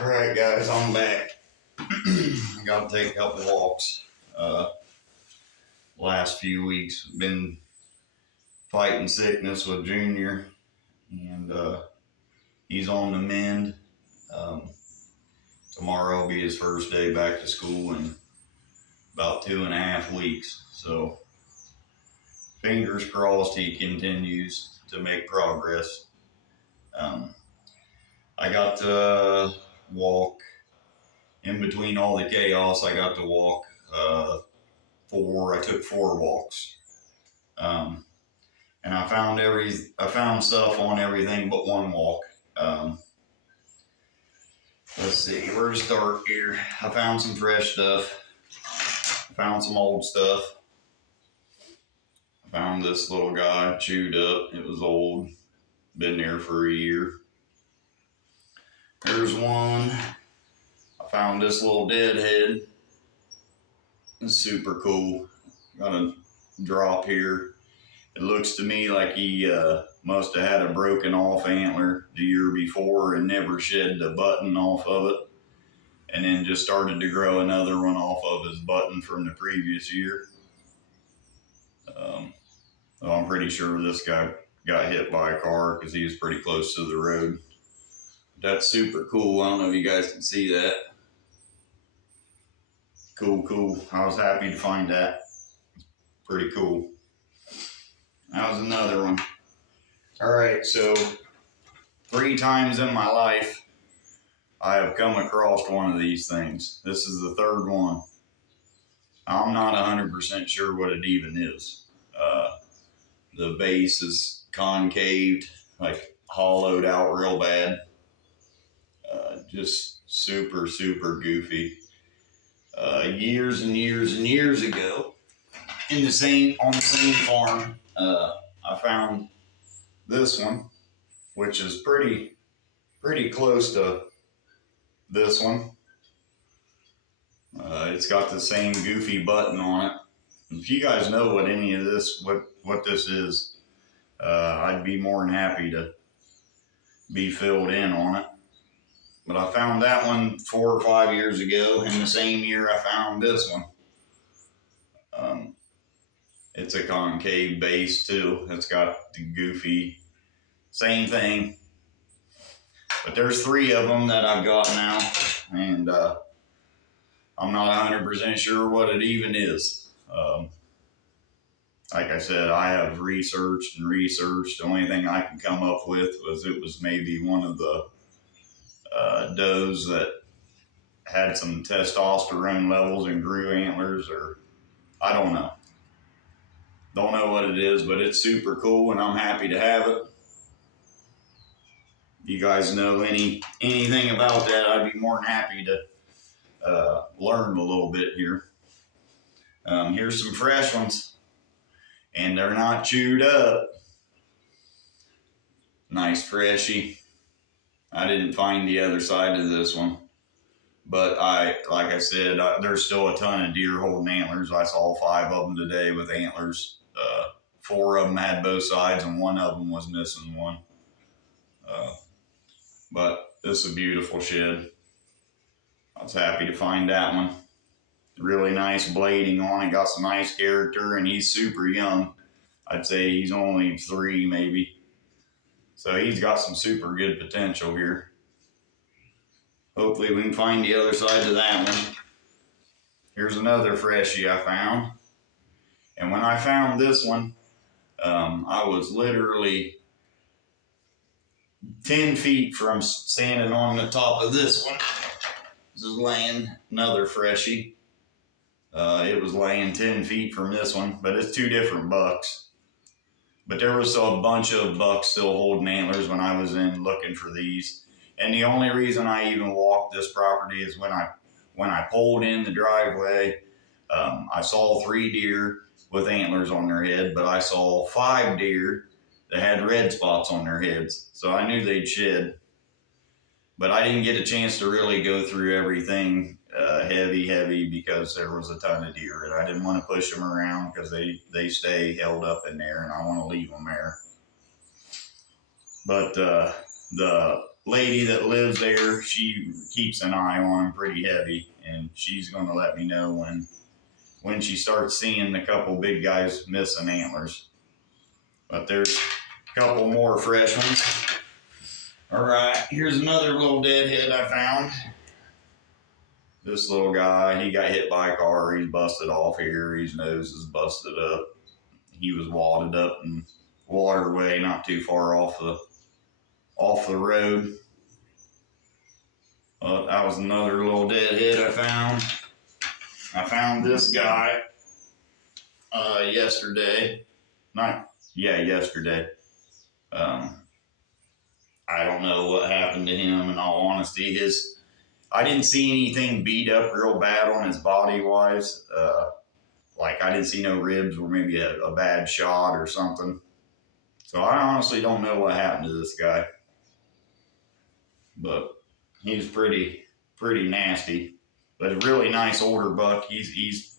Alright guys, I'm back. Got to take a couple walks. Last few weeks been fighting sickness with Junior, and he's on the mend. Um, Tomorrow will be his first day back to school in about 2.5 weeks. So fingers crossed he continues to make progress. I got to walk in between all the chaos. I got to walk I took 4 walks. And I found stuff on everything but one walk. Let's see, where to start here? I found some fresh stuff. I found some old stuff. I found this little guy chewed up. It was old. Been there for a year. There's one. I found this little deadhead. It's super cool. Got a drop here. It looks to me like he must have had a broken off antler the year before and never shed the button off of it. And then just started to grow another one off of his button from the previous year. So I'm pretty sure this guy got hit by a car because he was pretty close to the road. That's super cool. I don't know if you guys can see that. Cool. I was happy to find that. Pretty cool. That was another one. All right, so 3 times in my life, I have come across one of these things. This is the 3rd one. I'm not 100% sure what it even is. The base is concaved, like hollowed out real bad. Just super goofy. Years and years ago, on the same farm, I found this one, which is pretty close to this one. It's got the same goofy button on it. If you guys know what any of this, what this is, I'd be more than happy to be filled in on it. But I found that one 4 or 5 years ago, and the same year I found this one. It's a concave base too. It's got the goofy, same thing. But there's 3 of them that I've got now, and I'm not 100% sure what it even is. Like I said, I have researched. The only thing I can come up with was it was maybe one of the does that had some testosterone levels and grew antlers, or I don't know. Don't know what it is, but it's super cool and I'm happy to have it. You guys know anything about that, I'd be more than happy to learn a little bit here. Here's some fresh ones, and they're not chewed up. Nice freshy. I didn't find the other side of this one, but like I said, there's still a ton of deer holding antlers. I saw 5 of them today with antlers. 4 of them had both sides, and 1 of them was missing one. But this is a beautiful shed. I was happy to find that one. Really nice blading on it. Got some nice character, and he's super young. I'd say he's only 3 maybe. So he's got some super good potential here. Hopefully we can find the other side of that one. Here's another freshie I found. And when I found this one, I was literally 10 feet from standing on the top of this one. This is laying, another freshie. It was laying 10 feet from this one, but it's 2 different bucks. But there was a bunch of bucks still holding antlers when I was in looking for these. And the only reason I even walked this property is when I pulled in the driveway, I saw 3 deer with antlers on their head, but I saw 5 deer that had red spots on their heads. So I knew they'd shed. But I didn't get a chance to really go through everything heavy because there was a ton of deer, and I didn't want to push them around because they stay held up in there, and I want to leave them there. But the lady that lives there, she keeps an eye on him pretty heavy, and she's going to let me know when she starts seeing a couple big guys missing antlers. But there's a couple more fresh ones. All right, here's another little deadhead I found. This little guy, he got hit by a car. He's busted off here. His nose is busted up. He was wadded up in waterway not too far off the road. That was another little deadhead I found. I found this guy yesterday. Yesterday. I don't know what happened to him, in all honesty. I didn't see anything beat up real bad on his body wise. Like I didn't see no ribs or maybe a bad shot or something. So I honestly don't know what happened to this guy. But he's pretty nasty. But a really nice older buck. He's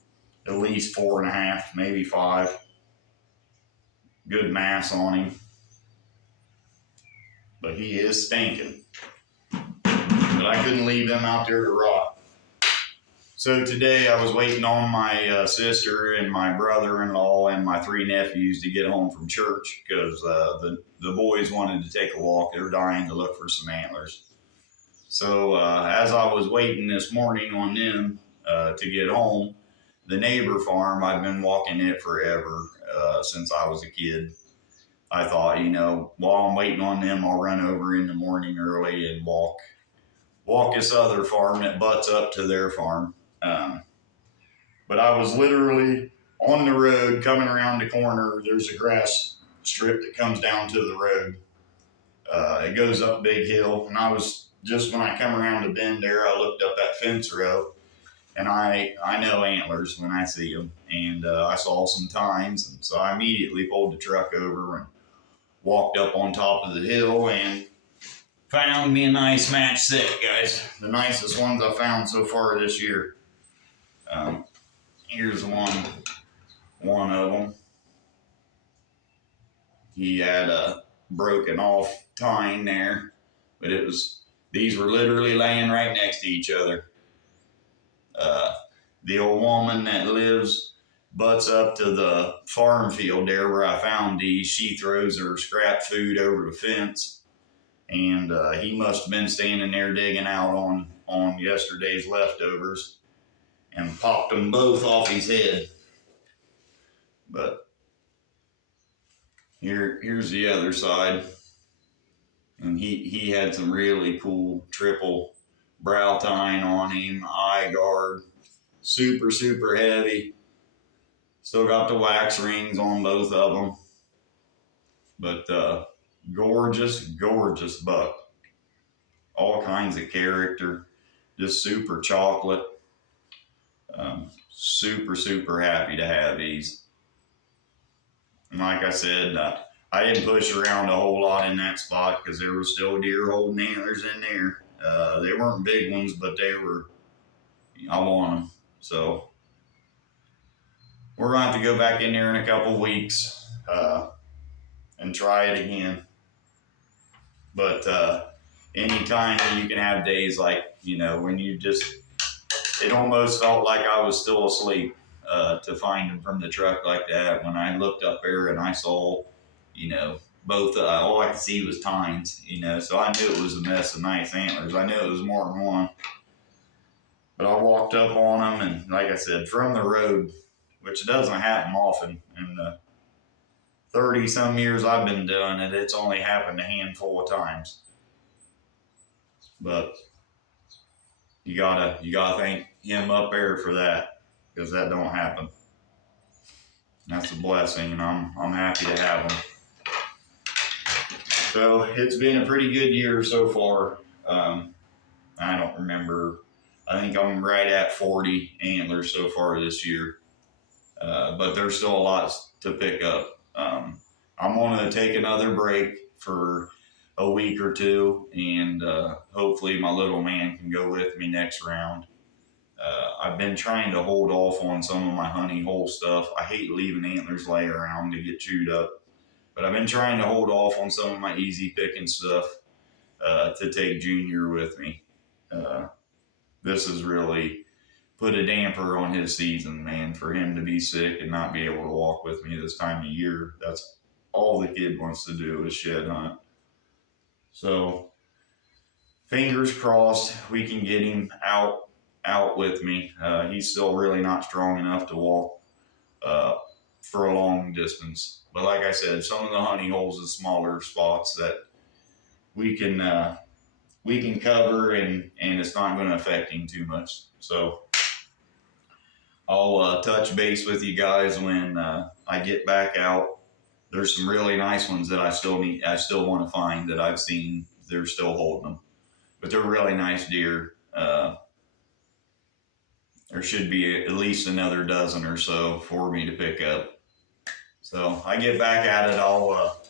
at least 4.5, maybe 5. Good mass on him. But he is stinking. But I couldn't leave him out there to rot. So today I was waiting on my sister and my brother-in-law and my 3 nephews to get home from church because the boys wanted to take a walk. They were dying to look for some antlers. So as I was waiting this morning on them to get home, the neighbor farm, I've been walking it forever since I was a kid. I thought, while I'm waiting on them, I'll run over in the morning early and walk this other farm that butts up to their farm. But I was literally on the road coming around the corner. There's a grass strip that comes down to the road. It goes up a big hill. And I was just, when I come around the bend there, I looked up that fence row. And I know antlers when I see them. And I saw some tines. And so I immediately pulled the truck over and walked up on top of the hill and found me a nice match set, guys. The nicest ones I found so far this year. Here's one of them. He had a broken off tine there, but these were literally laying right next to each other. The old woman that butts up to the farm field there where I found these. She throws her scrap food over the fence, and he must have been standing there digging out on yesterday's leftovers and popped them both off his head. But here's the other side, and he had some really cool triple brow tine on him, eye guard, super heavy. Still got the wax rings on both of them. But gorgeous buck. All kinds of character. Just super chocolate. Super happy to have these. And like I said, I didn't push around a whole lot in that spot because there were still deer holding antlers in there. They weren't big ones, but I want them. So we're going to have to go back in there in a couple weeks and try it again. But anytime you can have days like, when it almost felt like I was still asleep to find them from the truck like that. When I looked up there and I saw, both, all I could see was tines, so I knew it was a mess of nice antlers. I knew it was more than one. But I walked up on them, and like I said, from the road, which doesn't happen often. In the 30-some years I've been doing it, it's only happened a handful of times. But you gotta thank him up there for that, because that don't happen. That's a blessing, and I'm happy to have them. So it's been a pretty good year so far. I don't remember. I think I'm right at 40 antlers so far this year. But there's still a lot to pick up. I'm going to take another break for a week or two, and hopefully my little man can go with me next round. I've been trying to hold off on some of my honey hole stuff. I hate leaving antlers lay around to get chewed up, but I've been trying to hold off on some of my easy picking stuff. to take Junior with me. This has really put a damper on his season, man. For him to be sick and not be able to walk with me this time of year, that's all the kid wants to do is shed hunt. So fingers crossed we can get him out with me. He's still really not strong enough to walk for a long distance. But like I said, some of the honey holes and smaller spots that we can cover, and it's not going to affect him too much. So I'll touch base with you guys when I get back out. There's some really nice ones that I still want to find that I've seen. They're still holding them, but they're really nice deer. There should be at least another dozen or so for me to pick up. So I get back at it, I'll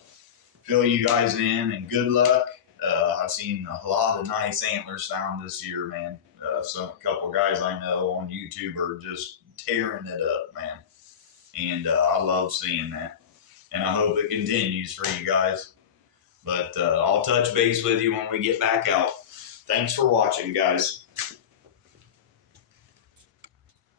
fill you guys in, and good luck. I've seen a lot of nice antlers found this year, man. A couple guys I know on YouTube are just tearing it up, man. And I love seeing that. And I hope it continues for you guys. But I'll touch base with you when we get back out. Thanks for watching, guys.